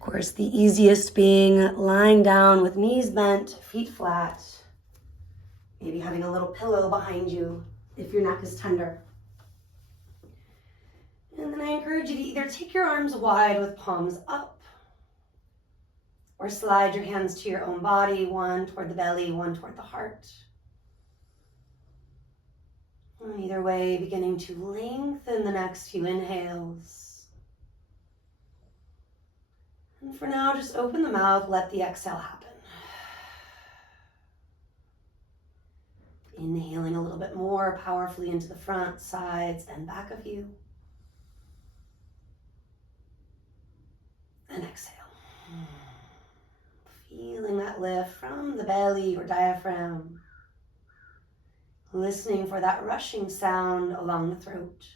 Of course, the easiest being lying down with knees bent, feet flat. Maybe having a little pillow behind you if your neck is tender. And then I encourage you to either take your arms wide with palms up, or slide your hands to your own body, one toward the belly, one toward the heart. And either way, beginning to lengthen the next few inhales. And for now, just open the mouth, let the exhale happen. Inhaling a little bit more powerfully into the front, sides, and back of you. And exhale. Feeling that lift from the belly or diaphragm. Listening for that rushing sound along the throat.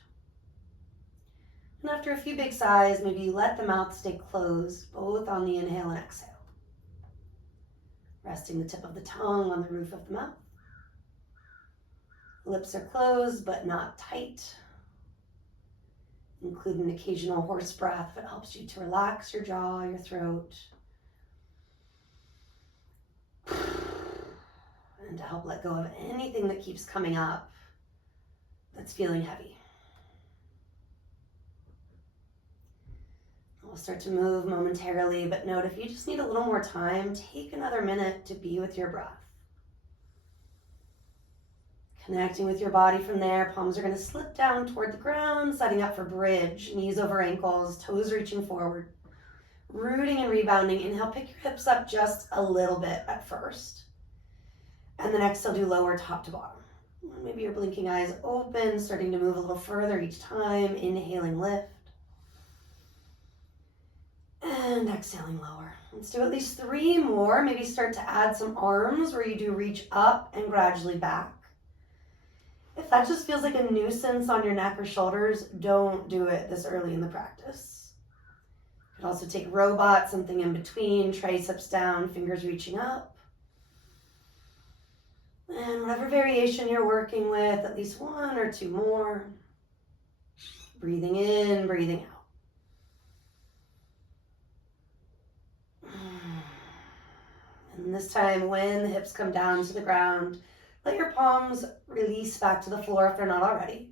And after a few big sighs, maybe you let the mouth stay closed, both on the inhale and exhale. Resting the tip of the tongue on the roof of the mouth. Lips are closed, but not tight. Include an occasional horse breath if it helps you to relax your jaw, your throat. And to help let go of anything that keeps coming up that's feeling heavy. We'll start to move momentarily, but note if you just need a little more time, take another minute to be with your breath. Connecting with your body from there, palms are going to slip down toward the ground, setting up for bridge, knees over ankles, toes reaching forward. Rooting and rebounding. Inhale, pick your hips up just a little bit at first. And then exhale, do lower top to bottom. Maybe your blinking eyes open, starting to move a little further each time. Inhaling, lift. And exhaling, lower. Let's do at least 3 more. Maybe start to add some arms where you do reach up and gradually back. If that just feels like a nuisance on your neck or shoulders, don't do it this early in the practice. You could also take robot, something in between, triceps down, fingers reaching up. And whatever variation you're working with, at least 1 or 2 more. Breathing in, breathing out. And this time, when the hips come down to the ground, let your palms release back to the floor if they're not already.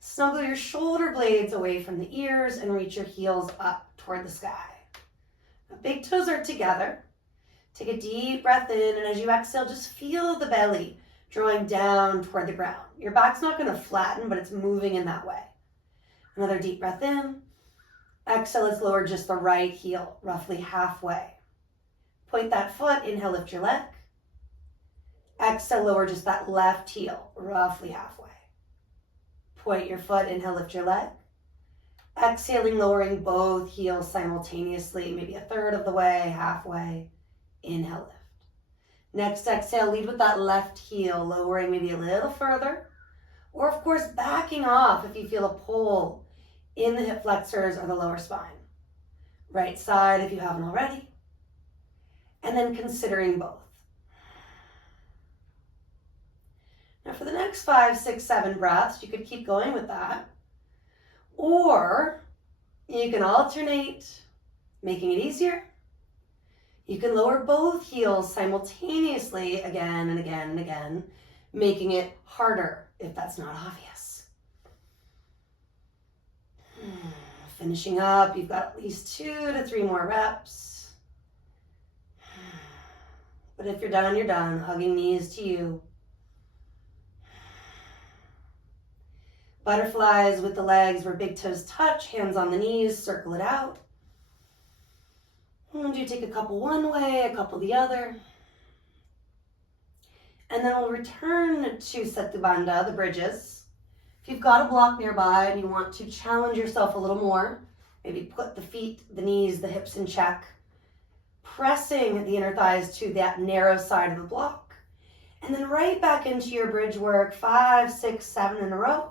Snuggle your shoulder blades away from the ears and reach your heels up toward the sky. The big toes are together. Take a deep breath in, and as you exhale, just feel the belly drawing down toward the ground. Your back's not going to flatten, but it's moving in that way. Another deep breath in. Exhale, let's lower just the right heel, roughly halfway. Point that foot, inhale, lift your leg. Exhale, lower just that left heel, roughly halfway. Point your foot, inhale, lift your leg. Exhaling, lowering both heels simultaneously, maybe a third of the way, halfway. Inhale, lift. Next exhale, lead with that left heel, lowering maybe a little further. Or of course, backing off if you feel a pull in the hip flexors or the lower spine. Right side if you haven't already. And then considering both. Now for the next 5, 6, 7 breaths, you could keep going with that. Or you can alternate, making it easier. You can lower both heels simultaneously again and again and again, making it harder if that's not obvious. Finishing up, you've got at least 2 to 3 more reps. But if you're done, you're done. Hugging knees to you. Butterflies with the legs where big toes touch, hands on the knees, circle it out. And you take a couple one way, a couple the other. And then we'll return to Setubandha, the bridges. If you've got a block nearby and you want to challenge yourself a little more, maybe put the feet, the knees, the hips in check, pressing the inner thighs to that narrow side of the block. And then right back into your bridge work, 5, 6, 7 in a row.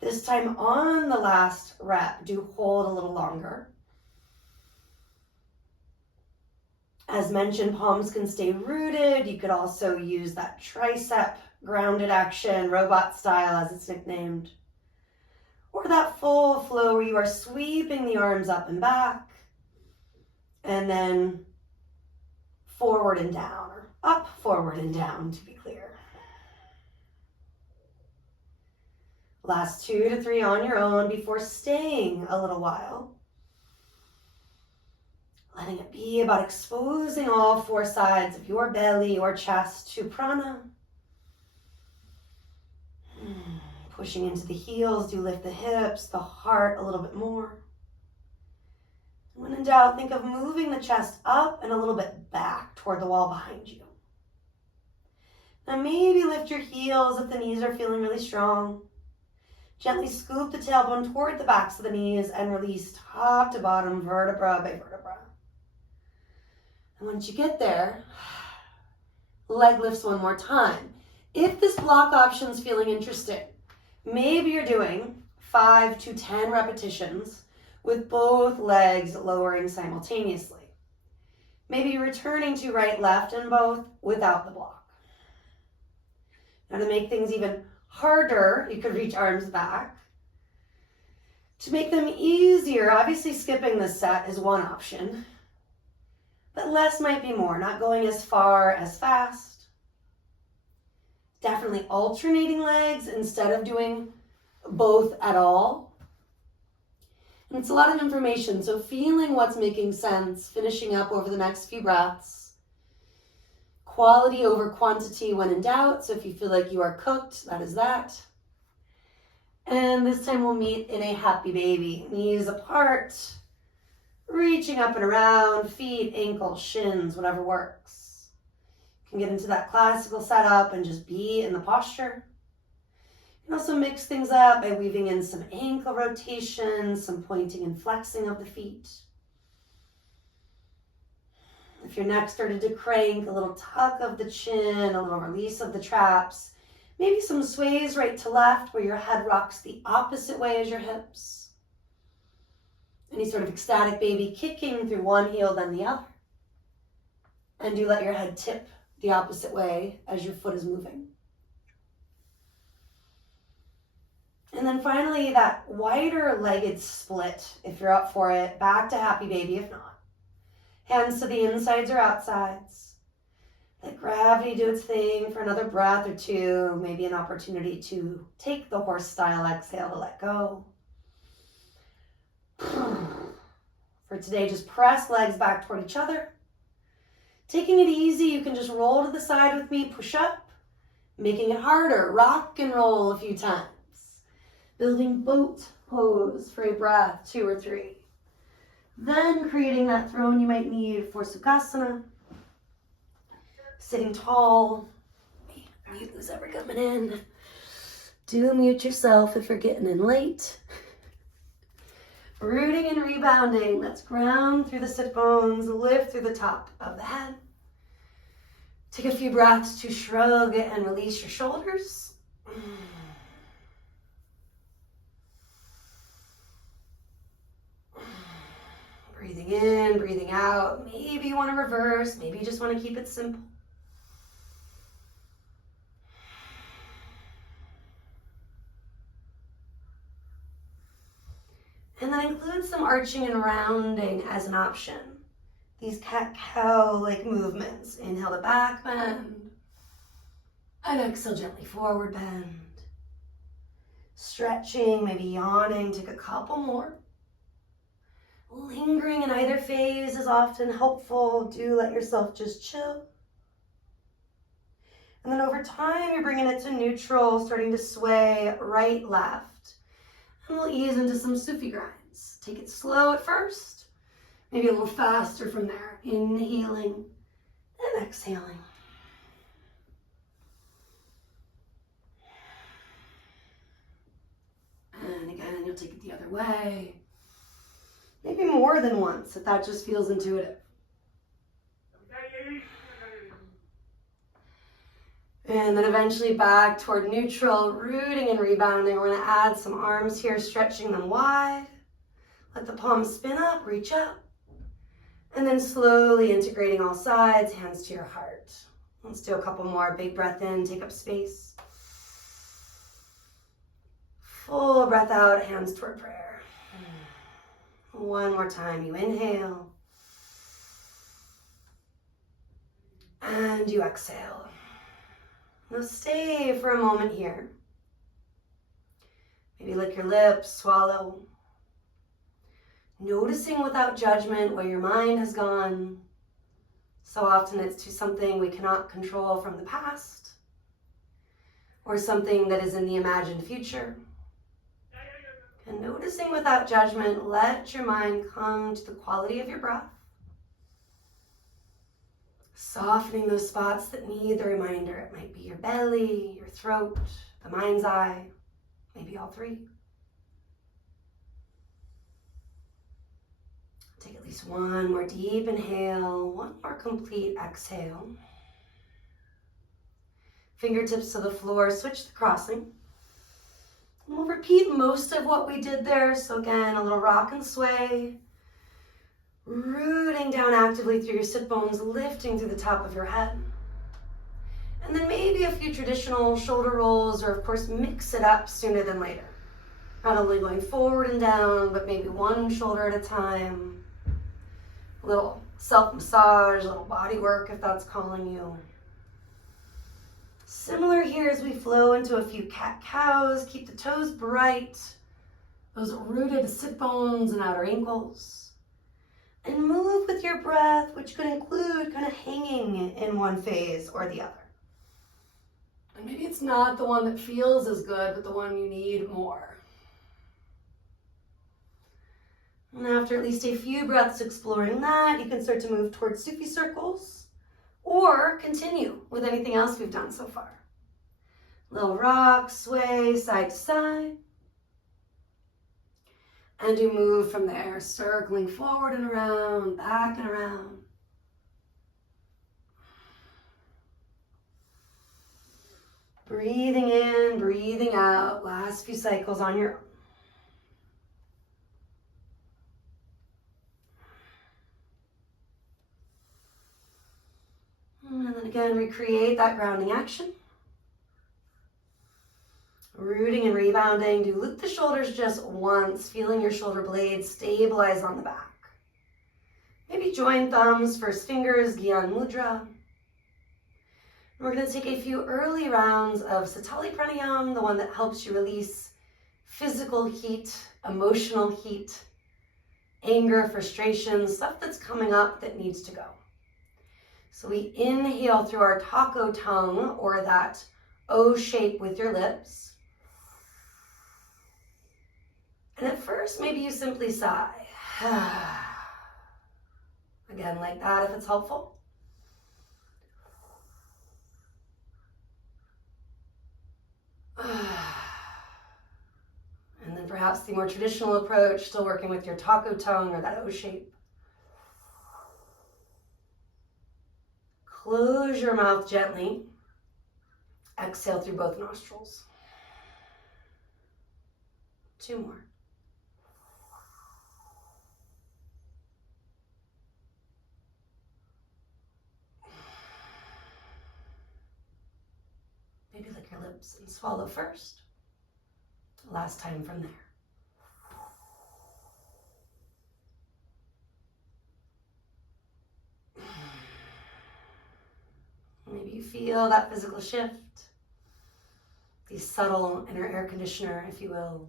This time on the last rep, do hold a little longer. As mentioned, palms can stay rooted. You could also use that tricep grounded action, robot style as it's nicknamed. Or that full flow where you are sweeping the arms up and back. and then forward and down, or up, forward, and down, to be clear. Last 2 to 3 on your own before staying a little while. Letting it be about exposing all 4 sides of your belly or chest to prana. Pushing into the heels, do lift the hips, the heart a little bit more. When in doubt, think of moving the chest up and a little bit back toward the wall behind you. Now maybe lift your heels if the knees are feeling really strong. Gently scoop the tailbone toward the backs of the knees and release top to bottom, vertebra by vertebra. And once you get there, leg lifts one more time. If this block option is feeling interesting, maybe you're doing 5 to 10 repetitions with both legs lowering simultaneously. Maybe you're returning to right, left, and both without the block. Now to make things even harder, you could reach arms back. To make them easier, obviously skipping this set is one option, but less might be more, not going as far as fast. Definitely alternating legs instead of doing both at all. And it's a lot of information, so feeling what's making sense, finishing up over the next few breaths. Quality over quantity when in doubt, so if you feel like you are cooked, that is that. And this time we'll meet in a happy baby. Knees apart, reaching up and around, feet, ankles, shins, whatever works. You can get into that classical setup and just be in the posture. You can also mix things up by weaving in some ankle rotation, some pointing and flexing of the feet. If your neck started to crank, a little tuck of the chin, a little release of the traps, maybe some sways right to left where your head rocks the opposite way as your hips. Any sort of ecstatic baby kicking through one heel then the other. And do let your head tip the opposite way as your foot is moving. And then finally, that wider legged split, if you're up for it, back to happy baby if not. Hands to the insides or outsides. Let gravity do its thing for another breath or two, maybe an opportunity to take the horse style exhale to let go. For today, just press legs back toward each other. Taking it easy, you can just roll to the side with me, push up, making it harder, rock and roll a few times. Building boat pose for a breath, 2 or 3. Then creating that throne you might need for Sukhasana. Sitting tall. Mute who's ever coming in. Do mute yourself if you're getting in late. Rooting and rebounding. Let's ground through the sit bones, lift through the top of the head. Take a few breaths to shrug and release your shoulders. Breathing in, breathing out. Maybe you want to reverse. Maybe you just want to keep it simple. And then include some arching and rounding as an option. These cat-cow-like movements. Inhale to back bend. And exhale gently forward bend. Stretching, maybe yawning. Take a couple more. Lingering in either phase is often helpful. Do let yourself just chill. And then over time, you're bringing it to neutral, starting to sway right, left. And we'll ease into some Sufi grinds. Take it slow at first, maybe a little faster from there. Inhaling and exhaling. And again, you'll take it the other way. Maybe more than once, if that just feels intuitive. And then eventually back toward neutral, rooting and rebounding. We're going to add some arms here, stretching them wide. Let the palms spin up, reach up. And then slowly integrating all sides, hands to your heart. Let's do a couple more. Big breath in, take up space. Full breath out, hands toward prayer. One more time, you inhale. And you exhale. Now stay for a moment here. Maybe lick your lips, swallow. Noticing without judgment where your mind has gone. So often it's to something we cannot control from the past, or something that is in the imagined future. And noticing without judgment, let your mind come to the quality of your breath. Softening those spots that need the reminder. It might be your belly, your throat, the mind's eye, maybe all three. Take at least one more deep inhale, one more complete exhale. Fingertips to the floor, switch the crossing. And we'll repeat most of what we did there. So again, a little rock and sway. Rooting down actively through your sit bones, lifting through the top of your head. And then maybe a few traditional shoulder rolls, or of course mix it up sooner than later. Not only going forward and down, but maybe one shoulder at a time. A little self-massage, a little body work if that's calling you. Similar here as we flow into a few cat-cows. Keep the toes bright, those rooted sit bones and outer ankles. And move with your breath, which could include kind of hanging in one phase or the other. And maybe it's not the one that feels as good, but the one you need more. And after at least a few breaths exploring that, you can start to move towards Sufi circles or continue with anything else we've done so far. Little rock, sway, side to side. And you move from there, circling forward and around, back and around. Breathing in, breathing out. Last few cycles on your own. And then again, recreate that grounding action. Rooting and rebounding. Do loop the shoulders just once, feeling your shoulder blades stabilize on the back. Maybe join thumbs, first fingers, Gyan Mudra. We're going to take a few early rounds of Satali Pranayama, the one that helps you release physical heat, emotional heat, anger, frustration, stuff that's coming up that needs to go. So we inhale through our taco tongue, or that O shape with your lips. And at first, maybe you simply sigh. Again, like that if it's helpful. And then perhaps the more traditional approach, still working with your taco tongue or that O shape. Close your mouth gently. Exhale through both nostrils. 2 more. Maybe lick your lips and swallow first. Last time from there. Maybe you feel that physical shift, the subtle inner air conditioner, if you will.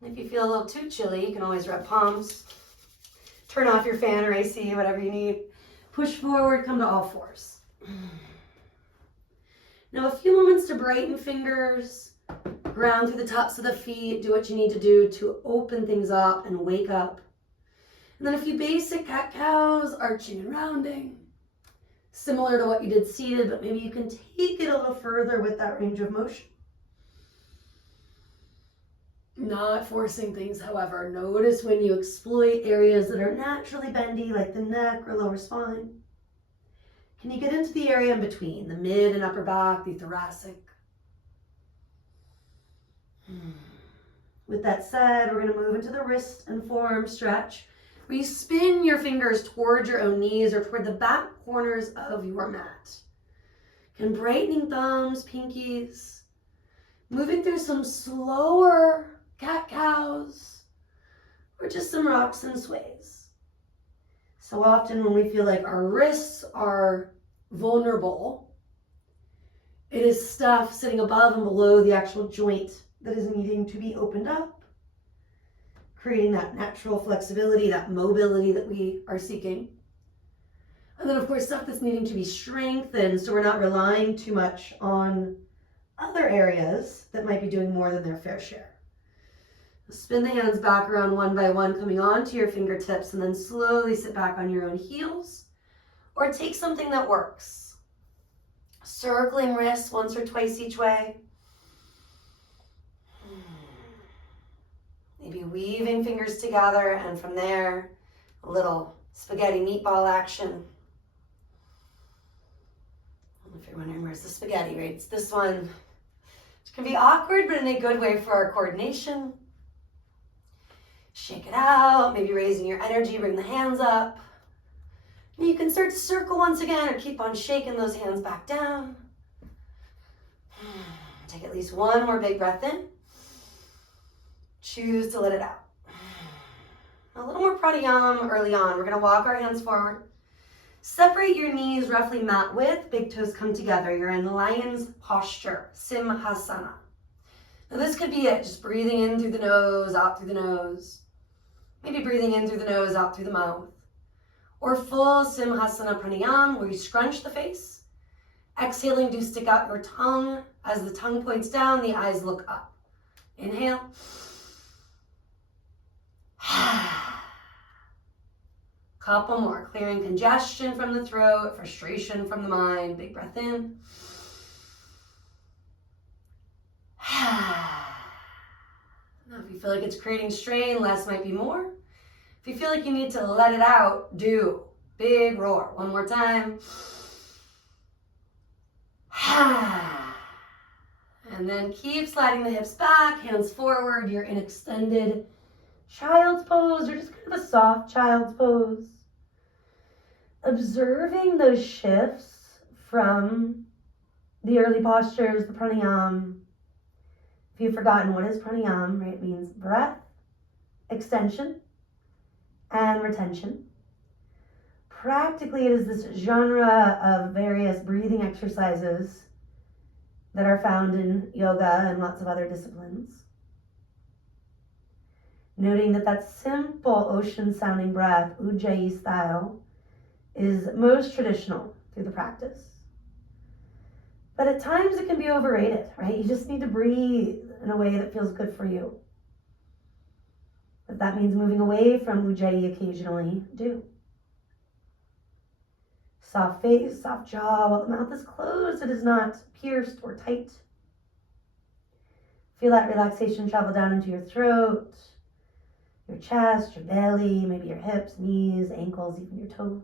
And if you feel a little too chilly, you can always rub palms, turn off your fan or AC, whatever you need. Push forward, come to all fours. Now a few moments to brighten fingers, ground through the tops of the feet, do what you need to do to open things up and wake up. And then a few basic cat-cows, arching and rounding. Similar to what you did seated, but maybe you can take it a little further with that range of motion. Not forcing things, however. Notice when you exploit areas that are naturally bendy, like the neck or lower spine. Can you get into the area in between, the mid and upper back, the thoracic? With that said, we're going to move into the wrist and forearm stretch, where you spin your fingers towards your own knees or toward the back corners of your mat. And brightening thumbs, pinkies, moving through some slower cat-cows, or just some rocks and sways. So often when we feel like our wrists are vulnerable, it is stuff sitting above and below the actual joint that is needing to be opened up, creating that natural flexibility, that mobility that we are seeking. And then, of course, stuff that's needing to be strengthened, so we're not relying too much on other areas that might be doing more than their fair share. Spin the hands back around one by one, coming onto your fingertips, and then slowly sit back on your own heels, or take something that works. Circling wrists once or twice each way. Maybe weaving fingers together, and from there, a little spaghetti meatball action. If you're wondering where's the spaghetti, right? It's this one. It can be awkward, but in a good way for our coordination. Shake it out, maybe raising your energy, bring the hands up. And you can start to circle once again, or keep on shaking those hands back down. Take at least one more big breath in. Choose to let it out. A little more pranayama early on. We're going to walk our hands forward. Separate your knees roughly mat width, big toes come together. You're in lion's posture, simhasana. Now this could be it, just breathing in through the nose, out through the nose. Maybe breathing in through the nose, out through the mouth. Or full simhasana pranayama, where you scrunch the face. Exhaling, do stick out your tongue. As the tongue points down, the eyes look up. Inhale. Couple more, clearing congestion from the throat, frustration from the mind. Big breath in. Now, if you feel like it's creating strain, less might be more. If you feel like you need to let it out, do. Big roar. One more time. And then keep sliding the hips back, hands forward. You're in extended child's pose, or just kind of a soft child's pose. Observing those shifts from the early postures, the pranayama. If you've forgotten what is pranayama, right, it means breath, extension, and retention. Practically, it is this genre of various breathing exercises that are found in yoga and lots of other disciplines. Noting that that simple ocean-sounding breath, Ujjayi style, is most traditional through the practice. But at times it can be overrated, right? You just need to breathe in a way that feels good for you. If that means moving away from Ujjayi occasionally, do. Soft face, soft jaw, while the mouth is closed, it is not pierced or tight. Feel that relaxation travel down into your throat, your chest, your belly, maybe your hips, knees, ankles, even your toes.